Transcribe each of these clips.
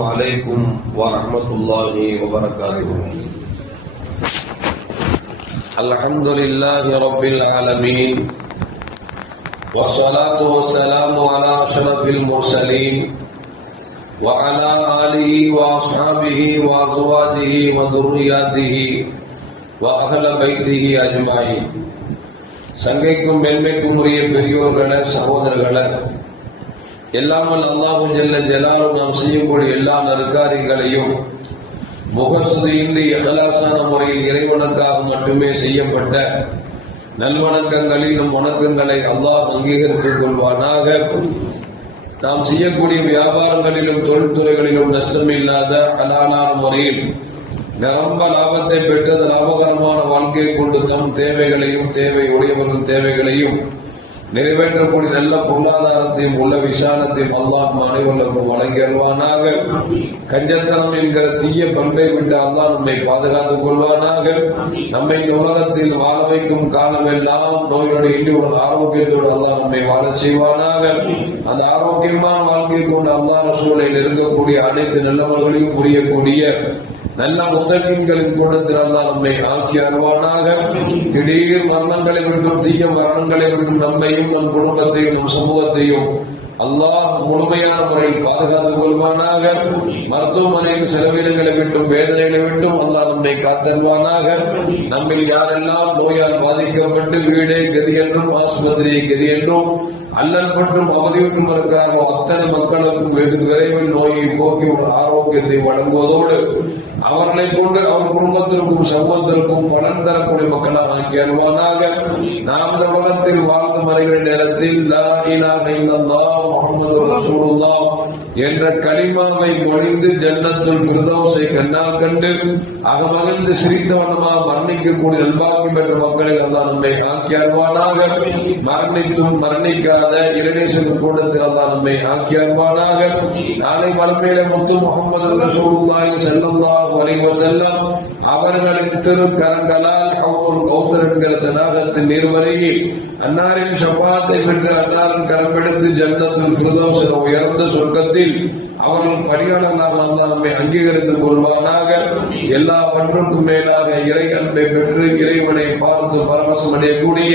عليكم ورحمة الله وبركاته. الحمد لله رب العالمين، والصلاة والسلام على أشرف المرسلين وعلى آله وأصحابه وأزواجه وذرياته وأهل بيته أجمعين. சங்கைக்கும் மேன்மைக்கும் உரிய பெரியோர்களே, சகோதரர்களே, எல்லாமல் அல்லாஹு ஜல்ல ஜலாலும் நாம் செய்யக்கூடிய எல்லா நற்காரியங்களையும் முகஸ்துதியின்றி இஹ்லாஸான முறையில் இறைவனுக்காக மட்டுமே செய்யப்பட்ட நல்வணக்கங்களிலும் வணக்கங்களை அல்லாஹ் அங்கீகரித்துக் கொள்வானாக. நாம் செய்யக்கூடிய வியாபாரங்களிலும் தொழில்துறைகளிலும் நஷ்டமில்லாத ஹலாலான முறையில் நிரம்ப லாபத்தை பெற்று லாபகரமான வாழ்க்கையை கொண்டு தம் தேவைகளையும் தேவை உடையவர்கள் தேவைகளையும் நிறைவேற்றக்கூடிய நல்ல பொருளாதாரத்தையும் உள்ள விசாலத்தையும் அல்லாஹ் அனைவருக்கும் வழங்கி வருவானாக. கஞ்சத்தனம் என்கிற தீய பண்பை விட்டு அல்லாஹ் நம்மை பாதுகாத்துக் கொள்வானாக. நம்மை இந்த உலகத்தில் வாழ வைக்கும் காலமெல்லாம் நோயோடு இன்றி உள்ள ஆரோக்கியத்தோடு அல்லாஹ் நம்மை வாழச் செய்வானாக. அந்த ஆரோக்கியமான வாழ்க்கையை கொண்டு அல்லாஹ் ரசூலை நெருங்கக்கூடிய அனைத்து நல்லவர்களையும் புரியக்கூடிய நல்ல முத்தகீன்களின் கூட்டத்தில் அல்லாஹ் நம்மை ஆக்கி அருவானாக. திடீர் மரணங்களை விட்டும் தீய மரணங்களை விட்டும் நம்மையும் நம் குடும்பத்தையும் நம் சமூகத்தையும் அல்லாஹ் முழுமையான முறையில் பாதுகாத்துக் கொள்வானாக. மருத்துவமனையின் செலவினங்களை விட்டும் வேதனைகளை விட்டும் அல்லாஹ் நம்மை காத்தருவானாக. நம்மில் யாரெல்லாம் நோயால் பாதிக்கப்பட்டு வீடே கதி என்றும் ஆஸ்பத்திரியை கதி என்றும் அல்லல் பற்றும் அவதிவிட்டும் இருக்கிறார்களோ அத்தனை மக்களுக்கும் வெகு விரைவில் நோயை போக்கி ஒரு ஆரோக்கியத்தை வழங்குவதோடு அவர்களை கொண்டு அவர் குடும்பத்திற்கும் சமூகத்திற்கும் பலன் தரக்கூடிய மக்களாக ஆக்கி அருவானாக. நாம் இந்த உலகத்தில் வாழ்ந்து மறைகிற நேரத்தில் லா இலாஹ இல்லல்லாஹ் முஹம்மது ரசூலுல்லாஹ் என்ற கலிமாவை மொழிந்து ஜன்னத்துல் ஃபிர்தௌஸை கண்ணால் கண்டு அகமகிழ்ந்து சிரித்த வண்ணமாக மரணிக்கக்கூடிய நல்பாக்கியம் பெற்ற மக்களை அல்லாஹ் நம்மை ஆக்கி அருவானாக. மரணித்தும் மரணிக்காத இறைநேசன் கூட்டத்தில் அல்லாஹ் நம்மை ஆக்கி அருவானாக. நாளை மறுமையிலே முத்து முஹம்மது ரசூலுல்லாஹி ஸல்லல்லாஹு அலைஹி வஸல்லம் அவர்களின் திருக்கரங்களால் ஹவ்லுல் கௌசர் என்கிற தடாகத்தின் நீர்வரையில் அன்னாரின் ஷஃபாத்தை பெற்று அன்னாரின் கரமெடுத்து ஜன்னத்துல் ஃபிர்தௌஸ் என்ற உயர்ந்த சொர்க்கத்தில் அவர்கள் பணியாளர்களாக அல்லாஹ் நம்மை அங்கீகரித்துக் கொள்வானாக. எல்லாவற்றுக்கும் மேலாக இறை அன்பை பெற்று இறைவனை பார்த்து பரவசம் அடையக்கூடிய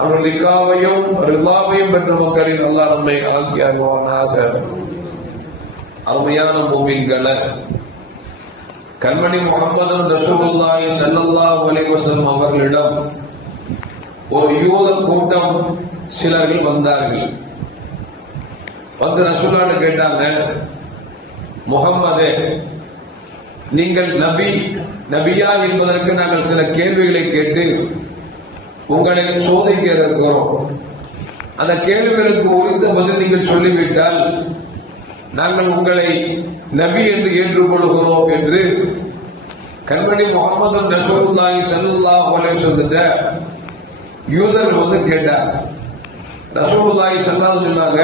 அவர்கள் இக்காவையும் ரிலாவையும் பெற்ற மக்களில் அல்லாஹ் நம்மை ஆக்கி அருவானாக. அருமையான மூமின்களே, கண்மணி முஹம்மது ரசூலுல்லாஹி ஸல்லல்லாஹு அலைஹி வஸல்லம் அவர்களிடம் ஒரு யூத கூட்டம் சிலர்கள் வந்தார்கள். வந்து ரசூலுல்லாஹ் கேட்டாங்க, முஹம்மதே, நீங்கள் நபியா என்பதற்கு நாங்கள் சில கேள்விகளை கேட்டு உங்களை சோதிக்க இருக்கிறோம். அந்த கேள்விகளுக்கு உரித்த பதில் நீங்கள் சொல்லிவிட்டால் நாங்கள் உங்களை நபி என்று ஏற்றுக்கொள்கிறோம் என்று கண்மணி முஹம்மது ரசூலுல்லாஹி ஸல்லல்லாஹு அலைஹி வஸல்லம் யூதர்கள் வந்து கேட்டார். ரசூலுல்லாஹி ஸல்லல்லாஹு அலைஹி சொன்னாங்க,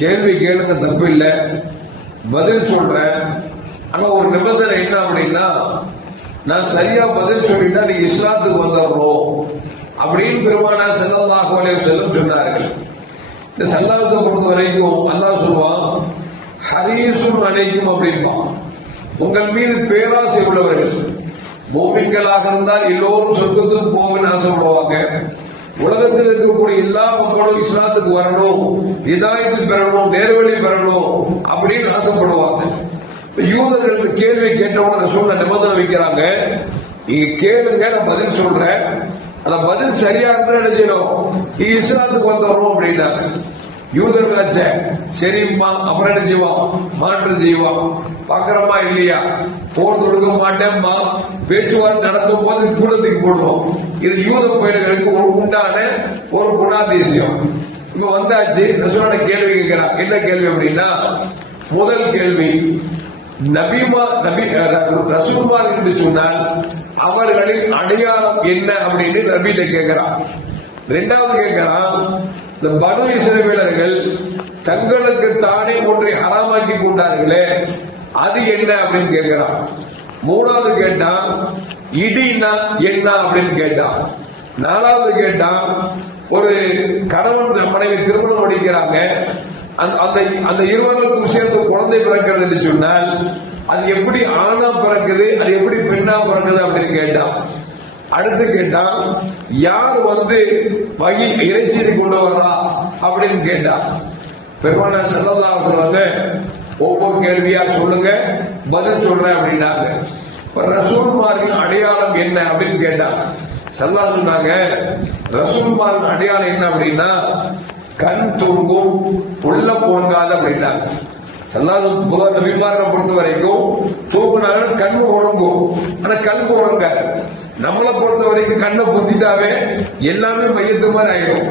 கேள்வி கேளுங்க, தப்பு இல்லை, பதில் சொல்றேன். ஆனா ஒரு நிபந்தனை என்ன அப்படின்னா, நான் சரியா பதில் சொல்லிட்டா நீங்க இஸ்லாத்துக்கு வந்துடணும் அப்படின்னு பெருமானார் ஸல்லல்லாஹு அலைஹி வஸல்லம் சொன்னார்கள். இந்த சல்லாசத்தை பொறுத்த வரைக்கும் அல்லாஹ் சொல்லுவான், ஹரீசும் அலைக்கும் அப்படின்பான், உங்கள் மீது பேராசை உள்ளவர்கள். மூமின்களாக இருந்தால் எல்லோரும் சொர்க்கத்துக்கு போகணும்னு ஆசைப்படுவாங்க. உலகத்தில் இருக்கக்கூடிய எல்லா மக்களும் இஸ்லாத்துக்கு வரணும், ஹிதாயத்து பெறணும், நேர்வழி பெறணும் அப்படின்னு ஆசைப்படுவாங்க. யூதர்கள் கேள்வி கேட்டவங்க சொல்ல நிபந்தனை வைக்கிறாங்க, நீங்க கேளுங்க, நான் பதில் சொல்றேன், அந்த பதில் சரியாக தான் நினைச்சிடும் இஸ்லாத்துக்கு வந்துடணும் அப்படின்னாங்க. யூதர்கள் சரிம்மா, அப்புறம் என்ன செய்வோம், மாற்றம் செய்வோம், பாக்குறமா இல்லையா, போர் தொடுக்க மாட்டேம்மா, பேச்சுவார்த்தை நடத்தும் போது கூடத்துக்கு போடுவோம். இது யூத கோயில்களுக்கு ஒரு உண்டான ஒரு குணாதிசயம். இங்க வந்தாச்சு, ரசூலோட கேள்வி கேட்கிறான். என்ன கேள்வி அப்படின்னா, முதல் கேள்வி, ரசூலுல்லாஹ் என்று சொன்னால் அவர்களின் அடையாளம் என்ன அப்படின்னு நபியில கேட்கிறான். இரண்டாவது கேட்கிறான், இந்த பனு இஸ்ரவேலர்கள் தங்களுக்கு தானே ஒன்றை ஹராமாக்கி கொண்டார்களே அது என்ன அப்படின்னு கேட்கிறான். மூணாவது கேட்டான், இடினா என்ன அப்படின்னு கேட்டான். நாலாவது கேட்டான், ஒரு கணவன் மனைவி திருமணம் முடிக்கிறாங்க, அந்த இருவருக்கும் சேர்ந்து குழந்தை பிறக்கிறது என்று சொன்னால் அது எப்படி ஆணா பிறக்குது, அது எப்படி பெண்ணா பிறக்குது அப்படின்னு கேட்டா. அடுத்து கேட்டா யார் வகை இறைச்சி கொண்டு வரா அப்படின்னு கேட்டா. பெருமானார் ஸல்லல்லாஹு அலைஹி வஸல்லம் ஒவ்வொரு கேள்வியா சொல்லுங்க பதில் சொல்றேன் அப்படின்னாங்க. ரசூல்மாரின் அடையாளம் என்ன அப்படின்னு கேட்டா ஸல்லல்லாஹு சொன்னாங்க, ரசூல்மாரின் அடையாளம் என்ன அப்படின்னா கண் தூங்கும் உள்ள போங்காத அப்படின்னாங்க. ஸல்லல்லாஹு நபிமாரை பொறுத்த வரைக்கும் தூங்குனாலும் கண் உறங்கும், ஆனா கண் உறங்க. நம்மளை பொறுத்த வரைக்கும் கண்ணை பொத்திட்டாவே எல்லாமே மையத்து மாதிரி ஆயிடும்.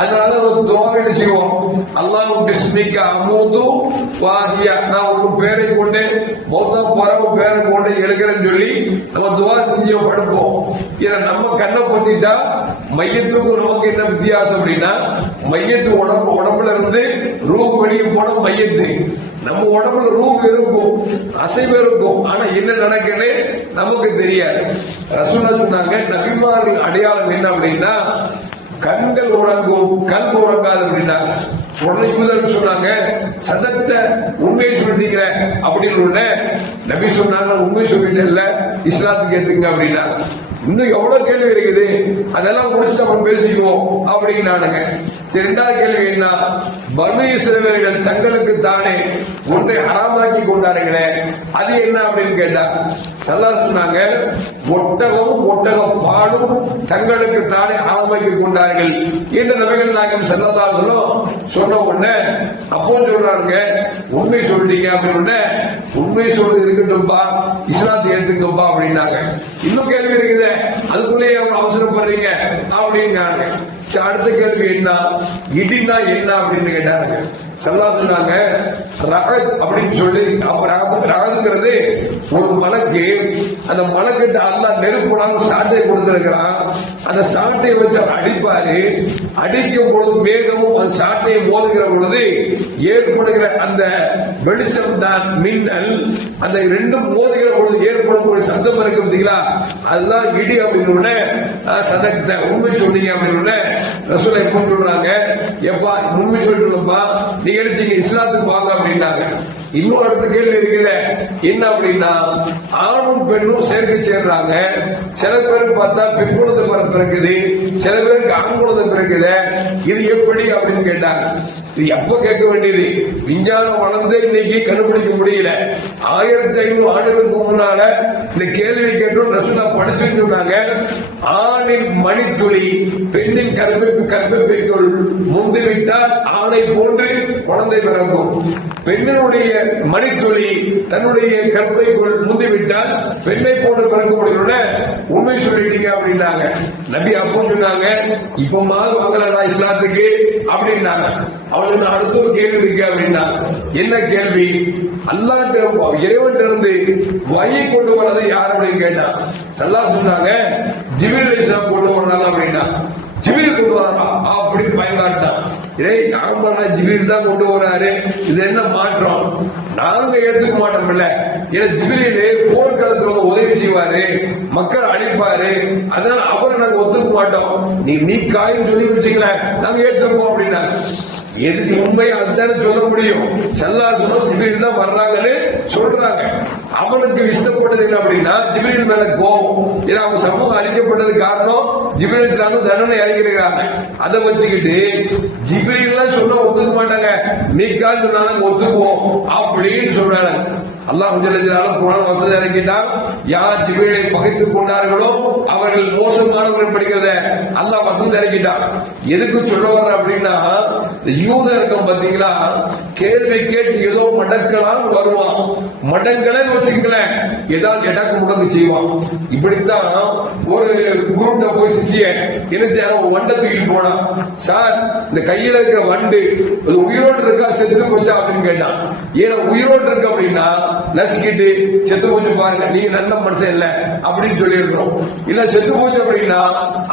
அதனால ஒரு துஆவை செய்வோம், அல்லாஹ் பிஸ்மிக அமூது வாஹியா, நான் ஒரு பேரை கொண்டு மௌத்தா பரவ பேரை கொண்டு எழுகிறேன்னு சொல்லி நம்ம துஆ செஞ்சு படுப்போம். இதை நம்ம கண்ணை பொத்திட்டா மையத்துக்கும் நமக்கு என்ன வித்தியாசம் அப்படின்னா, மையத்து உடம்புல இருந்து ரூஹ் வெளியே போன மையத்து, நம்ம உடம்புல ரூஹ் இருக்கும், அசைவு இருக்கும், ஆனா என்ன நடக்குன்னு நமக்கு தெரியாது. ரசூலுல்லாஹ் சொன்னாங்க, நபிமாரின் அடையாளம் என்ன அப்படின்னா கண்கள் உறங்கும் கண் உறங்காது அப்படின்னா. உடனே யூதர்கள் சொன்னாங்க, சதத்தை உண்மையை சொல்லிட்டீங்க அப்படின்னு. நபி சொன்னாங்க, உண்மை சொல்லிட்டேன்ல, இஸ்லாத்துக்கு ஏத்துங்க அப்படின்னா. இன்னும் எவ்வளவு கேள்வி இருக்குது, அதெல்லாம் முடிச்சு நம்ம பேசிக்குவோம் அப்படின்னானுங்க. சரி, ரெண்டாவது கேள்வி என்ன, பனு இஸ்ரவேலர்கள் தங்களுக்கு தானே ஒன்றை ஹராமாக்கி கொண்டாருங்களே, அது என்ன அப்படின்னு கேட்டா ஸல்லல்லாஹு சொன்னாங்க, ஒட்டகமும் ஒட்டக பாலும் தங்களுக்கு தானே ஹராமாக்கி கொண்டார்கள் என்று நபிகள் நாயகம் ஸல்லல்லாஹு அலைஹி வஸல்லம் சொன்ன உடனே அப்போ சொல்றாங்க, உண்மை சொல்றீங்க அப்படின்னு. உண்மை சொல்றது இருக்கட்டும்பா, இஸ்லாத்தை ஏத்துக்கப்பா அப்படின்னாங்க. இன்னும் கேள்வி இருக்குது, அதுக்குள்ளே அவசரப்படுறீங்க அப்படின்னாங்க. அடுத்த கேள்வி என்ன, இடினா என்ன அப்படின்னு கேட்டாங்க. ஸல்லல்லாஹு சொன்னாங்க, ரகத் அப்படின்னு சொல்லி, ரகத்ங்கிறது ஒரு மலக்கு, அந்த மலக்கிட்ட அல்லாஹ் நெருப்புனாலும் சாட்டை கொடுத்திருக்கிறான். அந்த சாட்டையை வச்சு அடிப்பாரு. அடிக்கும் பொழுது மேகமும் அந்த சாட்டையை மோதுகிற பொழுது ஏற்படுகிற அந்த வெளிச்சம் தான் மின்னல். அந்த ரெண்டும் மோதுகிற பொழுது ஏற்படக்கூடிய சத்தம் இருக்கு பார்த்தீங்களா, அதுதான் இடி அப்படின்னு. சதத்தை உண்மை சொன்னீங்க அப்படின்னு ரசூல் எப்ப சொல்றாங்க, எப்பா உண்மை சொல்லிட்டுப்பா, நீங்க எடுத்தீங்க இஸ்லாத்துக்கு வாங்க அப்படின்னாங்க. இன்னும் அடுத்த கேள்வி இருக்குது, என்ன அப்படின்னா ஆணும் பெண்ணும் சேர்க்கை சேர்றாங்க. சில பேருக்கு பார்த்தா பெண் குழந்தை பிறக்குது, சில பேருக்கு ஆண் குழந்தை பிறக்குது, இது எப்படி அப்படின்னு கேட்டாங்க. இது எப்ப கேட்க வேண்டியது, விஞ்ஞானம் வளர்ந்து இன்னைக்கு கண்டுபிடிக்க முடியல. 1500 ஆண்டுகளுக்கு முன்னால இந்த கேள்வி கேட்டோம், ரசூலா படிச்சுட்டு சொன்னாங்க, ஆணின் மணித்துளி பெண்ணின் கர்ப்பப்பைக்குள் முந்திவிட்டால் ஆணை போன்று குழந்தை பிறக்கும். பெண்ணினுடைய மணித்துளி தன்னுடைய கற்பைக்குள் முந்திவிட்டால் பெண்ணை போன்று பிறக்க முடியும். உண்மை சொல்லிட்டீங்க அப்படின்னாங்க. நபி அப்போ சொன்னாங்க, இப்ப மாறு வாங்கலடா இஸ்லாத்துக்கு அப்படின்னாங்க. அவளுக்கு அடுத்த ஒரு கேள்வி இருக்கு அப்படின்னா, என்ன கேள்வி, அல்லாஹ் இறைவன் இருந்து வகை கொண்டு வரது யார் அப்படின்னு கேட்டா ஸல்லல்லாஹு சொன்னாங்க, ஜிப்ரீல் அலைஹிஸ்ஸலாம் கொண்டு வராங்க அப்படின்னா. ஜிப்ரீல் கொண்டு வராரா அப்படின்னு பயங்காட்டான். ஆமாடா ஜிப்ரீல் தான் கொண்டு வராரு, இது என்ன மாற்றம், நாங்க ஏத்துக்க மாட்டோம்ல. ஏன்னா ஜிப்ரீல் போர்க்களத்துல உதவி செய்வாரு, மக்கள் அழிப்பாரு, அதனால அவரை நாங்க ஒத்துக்க மாட்டோம். நீ காயின்னு சொல்லி வச்சுக்கல, நாங்க ஏத்துப்போம் அப்படின்னா. எதுக்கு உண்மை அதுதானே சொல்ல முடியும். ஸல்லல்லாஹு சொன்ன ஜிப்ரீல் தான் வர்றாங்கன்னு சொல்றாங்க. அவனுக்கு இஷ்டப்பட்டது என்ன அப்படின்னா ஜிப்ரீல் மேல கோபம். ஏன்னா அவங்க சமூகம் அழிக்கப்பட்டது காரணம் ஜிப்ரீல் தண்டனை இறங்கிருக்காங்க. அதை வச்சுக்கிட்டு ஜிப்ரீல் சொன்ன ஒத்துக்க மாட்டாங்க, நீக்கால் சொன்னாலும் ஒத்துக்குவோம் அப்படின்னு சொல்றாங்க. அல்லாஹ் ஜல்லல்லாஹு குர்ஆன் வசனம் இறக்கிட்டான், யார் ஜிப்ரீலை பகைத்துக் கொண்டார்களோ அவர்கள் மோசமானவர்கள் படிக்கிறத அல்லாஹ் வசனம் இறக்கிட்டான். எதுக்கு சொல்ல வர அப்படின்னா, யூதர் இருக்கும் பாத்தீங்களா, கேள்வி கேட்டு ஏதோ மடக்கலாம் வருவான், மடங்களை வச்சுக்கல ஏதாவது எடக்கு முடக்கு செய்வான். இப்படித்தான் ஒரு குருட்ட போய் சிசிய வண்டை தூக்கிட்டு போனான். சார், இந்த கையில இருக்க வண்டு உயிரோடு இருக்கா செத்து போச்சா அப்படின்னு கேட்டான். ஏன்னா உயிரோடு இருக்கு அப்படின்னா நசுக்கிட்டு செத்து போச்சு பாருங்க, நீங்க நல்ல மனுஷன் இல்ல அப்படின்னு சொல்லி இருக்கிறோம். இல்ல செத்து போச்சு அப்படின்னா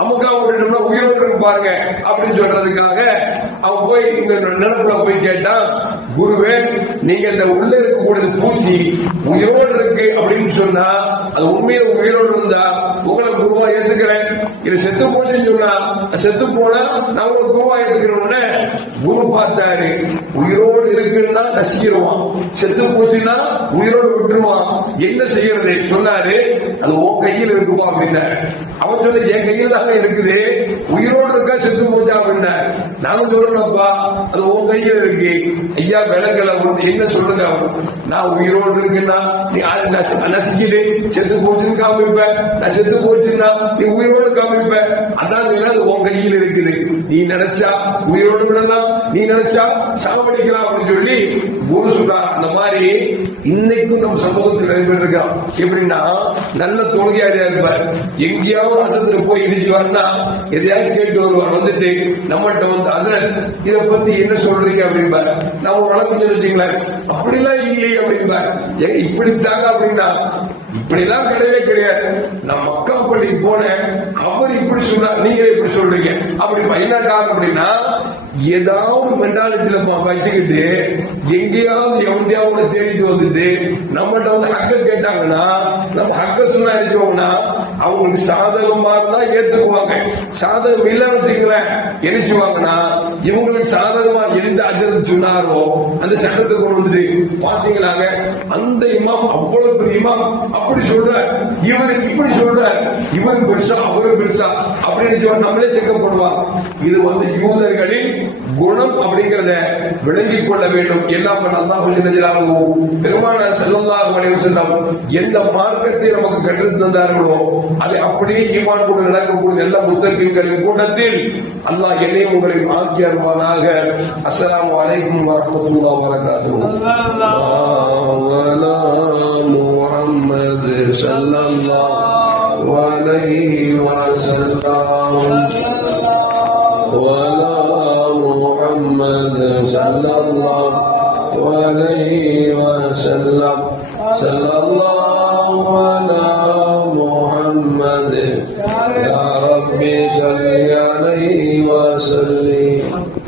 அமுக்கா விட்டுட்டோம்னா உயிரோடு இருக்கு பாருங்க அப்படின்னு சொல்றதுக்காக அவன் போய் இந்த நிலப்புல போய் கேட்டான், குருவே நீங்க இந்த உள்ள இருக்கக்கூடிய பூச்சி உயிரோடு இருக்கு அப்படின்னு சொன்னா அது உண்மையில உயிரோடு இருந்தா உங்களை குருவா ஏத்துக்கிறேன், இது செத்து போச்சுன்னு சொன்னா செத்து போனா நாங்க ஒரு குருவா எடுத்துக்கிறோம்னு குரு பார்த்தாரு. உயிரோடு இருக்குன்னா நசிக்கிடுவான், செத்து போச்சுன்னா உயிரோடு விட்டுருவான். என்ன செய்யறது சொன்னாரு, அது உன் கையில் இருக்குமா அப்படின்னாரு. அவன் சொல்ல என் கையில் தாங்க இருக்குது, உயிரோடு இருக்கா செத்து போச்சா அப்படின்னா. நானும் சொல்லணும்ப்பா அது உன் கையில் இருக்கு. ஐயா விலங்கல என்ன சொல்லுங்க, நான் உயிரோடு இருக்குன்னா நீ நசிக்கிடு, செத்து போச்சுன்னு காமிப்ப, நான் செத்து போச்சுன்னா நீ உயிரோடு காமிப்ப. அதான் அது உன் கையில் இருக்குது. நீ நினைச்சா உயிரோடு விடலாம், நீ நினைச்சா சாவடிக்கலாம் அப்படின்னு சொல்லி குரு சொல்றார். அந்த மாதிரி இன்னைக்கும் நம்ம சமூகத்தில் நடைபெற்றிருக்கிறோம். எப்படின்னா நல்ல தொழுகையாரியா இருப்பார், எங்கேயாவது அசத்துல போய் இடிச்சு வரனா எதையாவது கேட்டு வருவார். வந்துட்டு நம்மகிட்ட வந்து அசரத் இதை பத்தி என்ன சொல்றீங்க அப்படின்பாரு. நான் ஒரு வழக்கம் சொல்லி வச்சுங்களேன், அப்படிலாம் இல்லையே அப்படின்பாரு. இப்படித்தாங்க அப்படின்னா இப்படிலாம் கிடையவே கிடையாது. நான் மக்கா பள்ளிக்கு போனேன், அவர் இப்படி சொன்னார், நீங்க இப்படி சொல்றீங்க அப்படி. என்ன காரணம் அப்படின்னா ஏதாவது மென்டாலிட்டியில வச்சுக்கிட்டு எங்கேயாவது எவனையாவது தேடிட்டு வந்துட்டு நம்மகிட்ட வந்து ஹக்க கேட்டாங்கன்னா நம்ம ஹக்க சொன்னா நினைச்சோம்னா அவங்களுக்கு சாதகமா இருந்தா ஏத்துக்குவாங்க, சாதகம் இல்ல வச்சுக்கிறேன் நினைச்சுவாங்கன்னா இவங்களுக்கு சாதகமா எந்த அஜர் சொன்னாரோ அந்த சட்டத்தை கொண்டு வந்துட்டு பாத்தீங்களாங்க அந்த இமாம் அவ்வளவு பெரிய இமாம் அப்படி சொல்ற, இவருக்கு இப்படி சொல்ற, இவர் பெருசா அவரு பெருசா அப்படின்னு நம்மளே செக்கப் பண்ணுவாங்க. இது வந்து யூதர்களின் குணம் அப்படிங்கிறத விளங்கிக் கொள்ள வேண்டும். எல்லாம் பெருமானார் ஸல்லல்லாஹு அலைஹி வஸல்லம் எந்த மார்க்கத்தை நமக்கு கற்றுத் தந்தார்களோ அதை அப்படியே ஈமான் கொண்டு நடக்கக்கூடிய எல்லா முத்தகீன்களின் கூட்டத்தில் அல்லாஹ் என்னையும் உங்களையும் ஆக்கி அருள்வானாக. அஸ்ஸலாமு அலைக்கும் வரஹ்மத்துல்லாஹி வபரகாத்துஹு. முஹம்மது ஸல்லல்லாஹு அலைஹி வஸல்லம் محمد صلى الله عليه وسلم صلى الله على محمد يا ربي صل عليه وسلم